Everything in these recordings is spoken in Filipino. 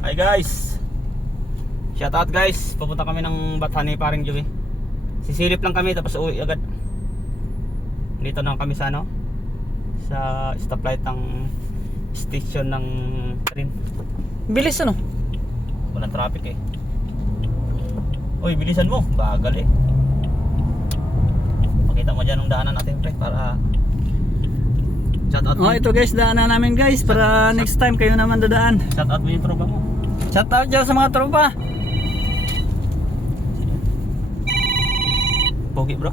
Hi guys. Shout out guys. Pupunta kami ng Bathani paring Joey. Sisilip lang kami tapos uwi agad. Dito na kami sa ano? Sa stoplight ng station ng train. Bilis ano? Walang traffic eh. Uy, bilisan mo. Bagal eh. Pakita mo dyan ang daanan natin pre para Shout out. Oh, ito guys, daanan namin guys para next time kayo naman dadaan. Shout out mo yung tropa mo. Shout out dyan sa mga tropa. Pogi bro.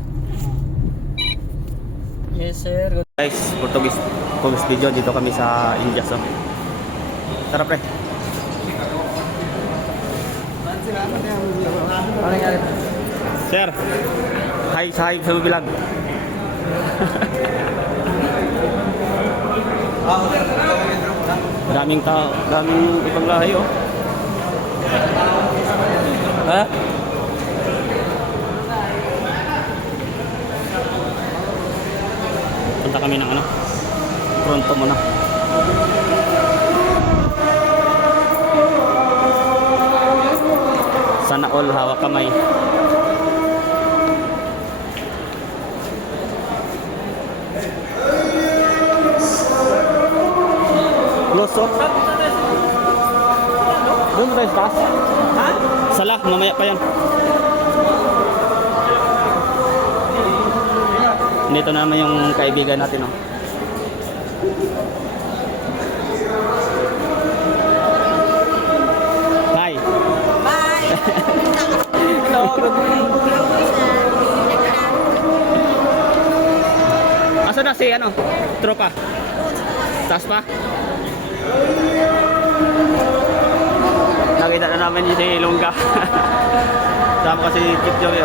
Yes sir. Good. Guys, Portuguese, Portuguese video dito kami sa India so. Tara pre. Sir. Hi, hi sa vlog. daming tao, daming ibang lahi oh. Ha? Punta kami ng ano? Pronto muna. Sana all hawak kamay. Lusot. Doon tayo sa taas. Ha? Sala, mamaya pa yan. Dito naman yung kaibigan natin, oh. Hi. Morning. Asa na si ano? Tropa. Taas pa? Nakita na namin yung si Lungga. Sama ko si Chip Joey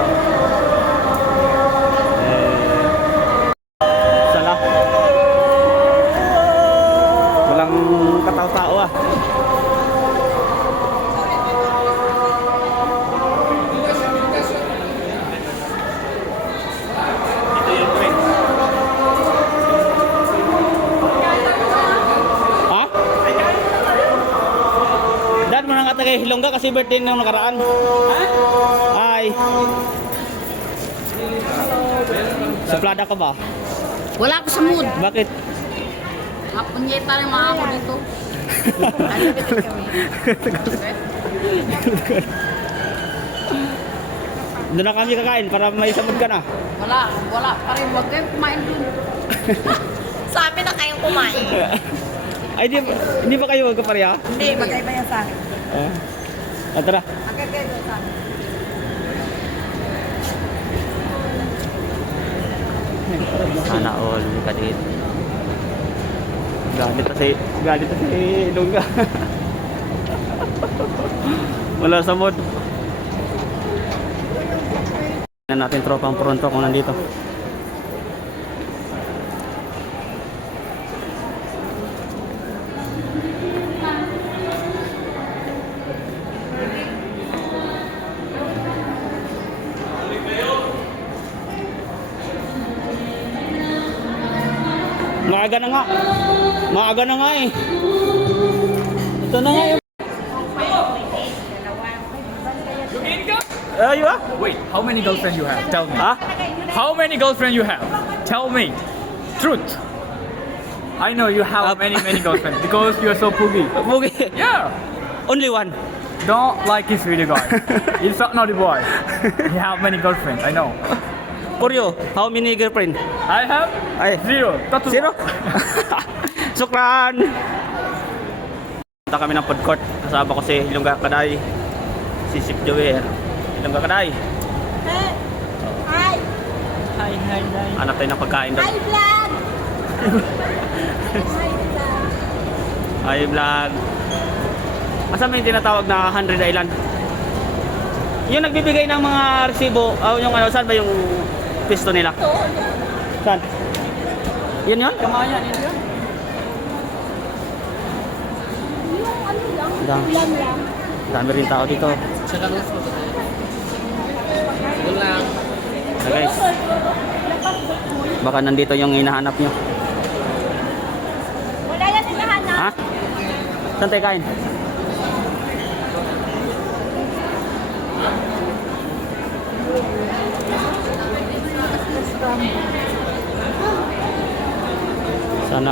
Dad mo na nga tagay Hilongga kasi birthday nung nakaraan. Ha? Ay. Suplada ka ba? Wala ako sa mood. Bakit? Mapunyeta rin mga ako dito. Doon na kami kakain para may sabog ka na. Wala, wala pa rin. Huwag kayong kumain dun. Sabi na kayong kumain. Ay, di, hindi ba kayo magkapareha? Hindi, magkaiba yan sa akin. Oo. Ah, tara. Magkaiba sa akin. Sana all ka din. Galit na si, galit na si Ilongga. Wala sa mood. Tingnan natin tropang pronto kung nandito. Maaga na nga. Maaga na nga eh. Ito na nga yung... Uh, you are? Wait, how many girlfriends you have? Tell me. Ha? How many girlfriends you have? Tell me. Truth. I know you have Uh, many, many girlfriends because you are so poogie. Mugi. Yeah. Only one. Don't like this video guy. He's not naughty boy. He have many girlfriends. I know. For you, how many girlfriend? I have Ay. zero. That's Zero? Sukran! Punta kami ng food court. Kasama ko si Ilongga Kaday. Si Sip Jower. Ilongga Kaday. Hi! Hi, hi, hi. Anak tayo ng pagkain doon. Hi, vlog! Hi, vlog! Ay, vlog. Asa may tinatawag na 100 Island? Yung nagbibigay ng mga resibo, oh, yung ano, saan ba yung pisto nila? Saan? Yun yun? Kamayan, yun yun. Yung ano lang, Dami. ulan lang. Dami rin tao dito. So guys, baka nandito yung hinahanap nyo. Wala yan na. Ha? Saan tayo kain? Sana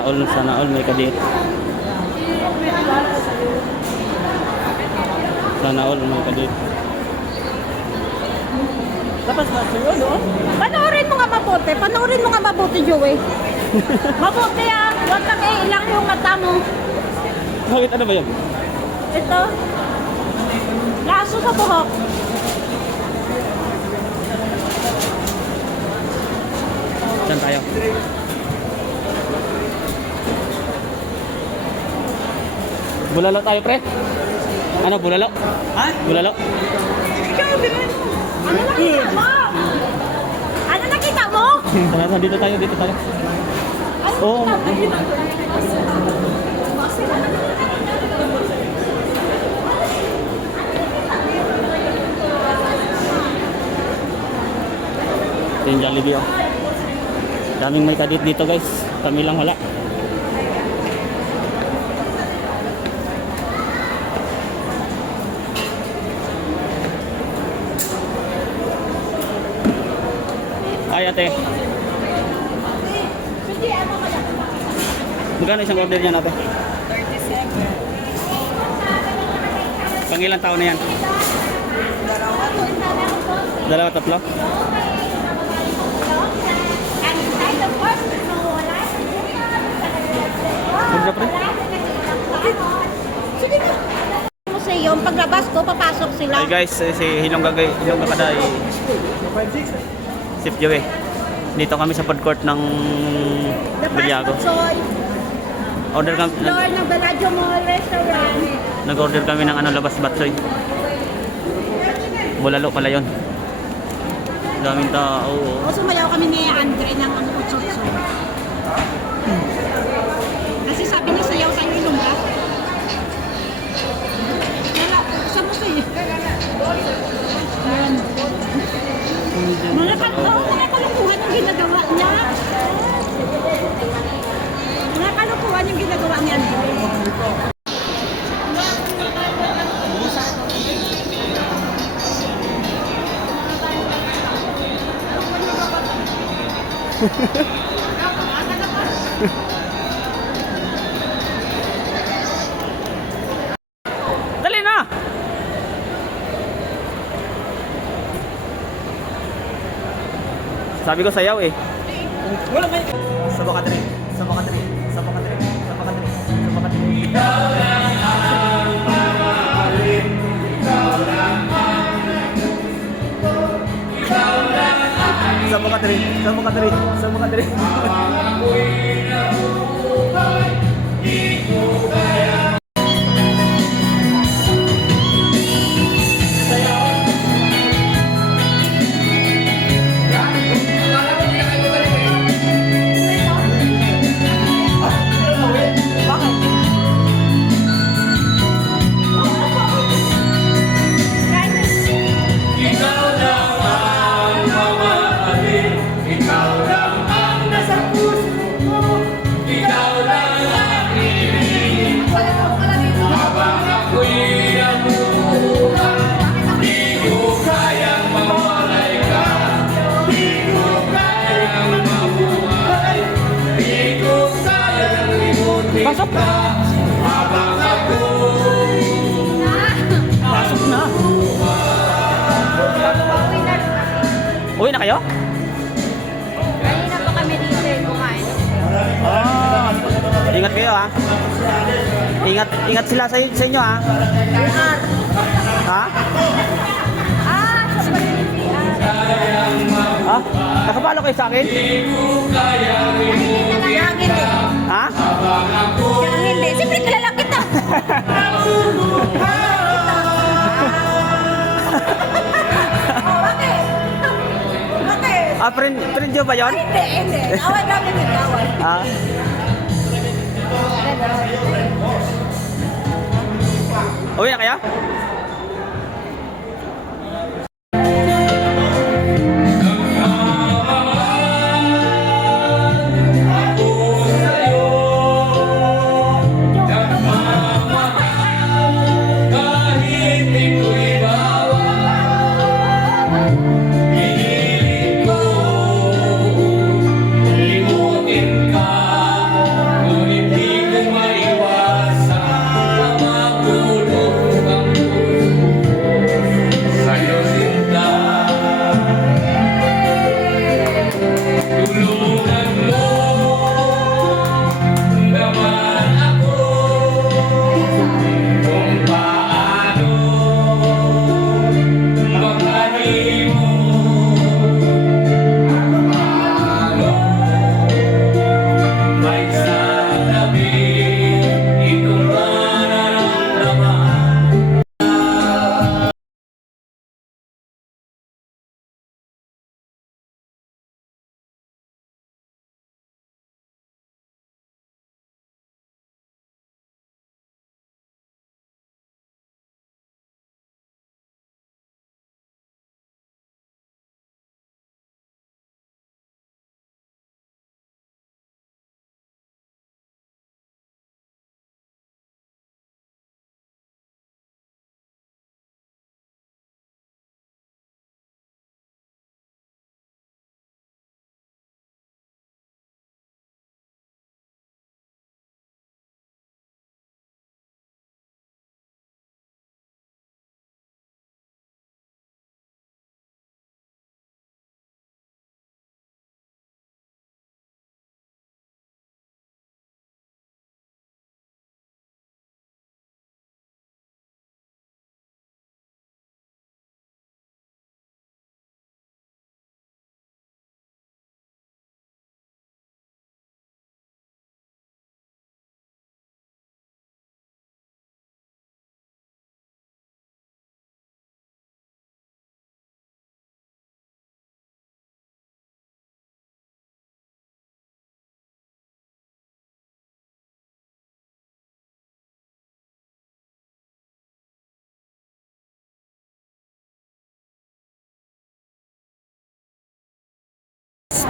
all, sana all may kadit. Sana all may kadit. Tapos na sa'yo, no? Panoorin mo nga mabuti. Panoorin mo nga mabuti, Joey. mabuti ah. Huwag kang iilang yung mata mo. Bakit ano ba yan? Ito. Laso sa buhok. Saan tayo? Bulalo tayo, pre. Ano, bulalo? Ha? Bulalo? Ano nakita mo? Ano nakita mo? Tara, dito tayo, dito tayo. Oo. Ito yung Jollibee, oh. Daming may kadit dito, guys. Kami lang wala. Ay, ate. Magkano isang order niya natin? 37. Pang ilang taon na yan? Dalawa, tatlo? Sobra pre? Sige na. Sa iyo, paglabas ko, papasok sila. Hi guys, eh, si Hilong Gagay, Hilong Gakaday. Sip Joey. Dito kami sa food court ng Bilyago. Order kami, floor ng Bellagio Mall Restaurant. nag-order kami ng ano, labas batsoy. Bulalo pala yon. Daming tao. oh. O sumayaw kami ni Andre ng ano, utsotso. Kasi sabi niya sayaw tayo ilong ka. Wala, sa mo sa'yo. Yan. Mga kan oh, mga kalukuhan yung ginagawa niya. Mga kalukuhan yung ginagawa niya. Dali Sabi ko sayaw eh. Wala may... Sa Bacatrin. Sa Bacatrin. Sa Bacatrin. Sa Sa Bacatrin. Ikaw lang ang mahalin. Ikaw lang ang Ikaw lang ang Sa Bacatrin. Sa Sa Bacatrin. Sa Pasok! Pasok na! Uwi na kayo? Kanina pa kami dito eh, kumain. Ah, ingat kayo ha. Ingat, ingat sila sa, sa inyo ha. Ha? Ah, sa pag-CR. Ha? Nakapalo kayo sa akin? Kaya siya ang hindi. Ha? Siya ang hindi. Siyempre kilala kita. Ah, friend, friend nyo ba yun? Hindi, hindi. Away kami ng away. Ah? Oh. Oh. Uwi na kayo?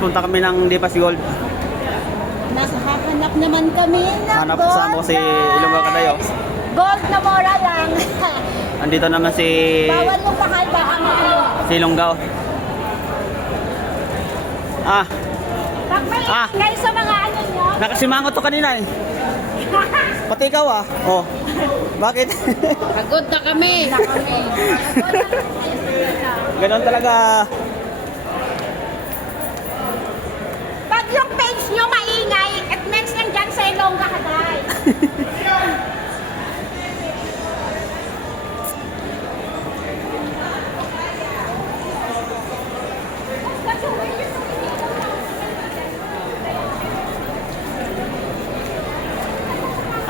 Punta kami ng Dipas Gold. Nasa hahanap naman kami ng Hanap gold, kasama ko si Ilongga Kadayo. Gold na mora lang. Andito naman si Bawal yung mahal baka ano. si Longgao. Ah, Pag may Ah. ingay sa mga ano nyo. nakasimangot to kanina eh. Pati ikaw ah. Oh. Bakit? Pagod na kami. Na kami. Ganon talaga. Pag yung page nyo maingay, it means nandyan sa Ilongga Haday.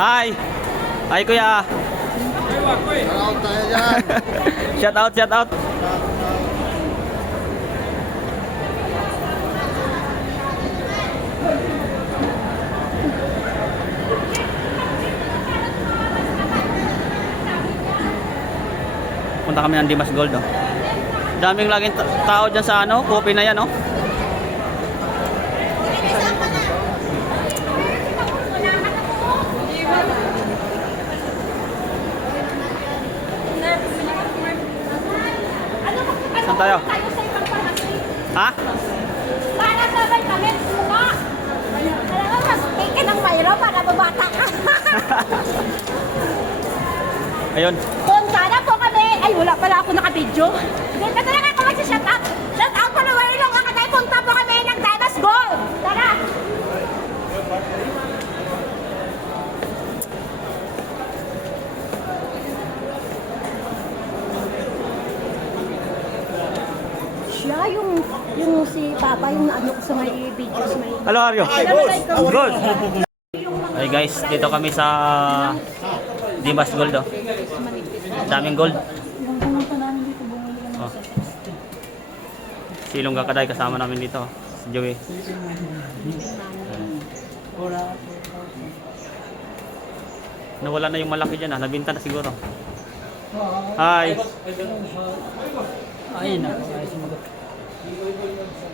Hi. Hi kuya. shout out, shout out. Punta kami ng Dimas Gold oh. Daming laging ta- tao dyan sa ano, kopi na yan oh. Ano mo Saan tayo? Tayo sa ibang barangay. Ha? Para sabay kami, suma. Alam mo, mas peke ng mayro para babata ka. Ayun. Punta na po kami. Ay, wala pala ako naka-video. Dito na lang ako mag-shout out. Shout out po na Wailong Akatay. Punta po kami ng Dimas Gold. Tara. Siya yung si Papa yung ano ko sa may videos may Hello, how are you? Good. Hey guys, dito kami sa Dimas Gold oh. Daming gold. Oh. Si Ilongga Kaday kasama namin dito. Si Joey. Nawala na yung malaki dyan ah. Nabinta na siguro. Hi. Ay, И, и, и,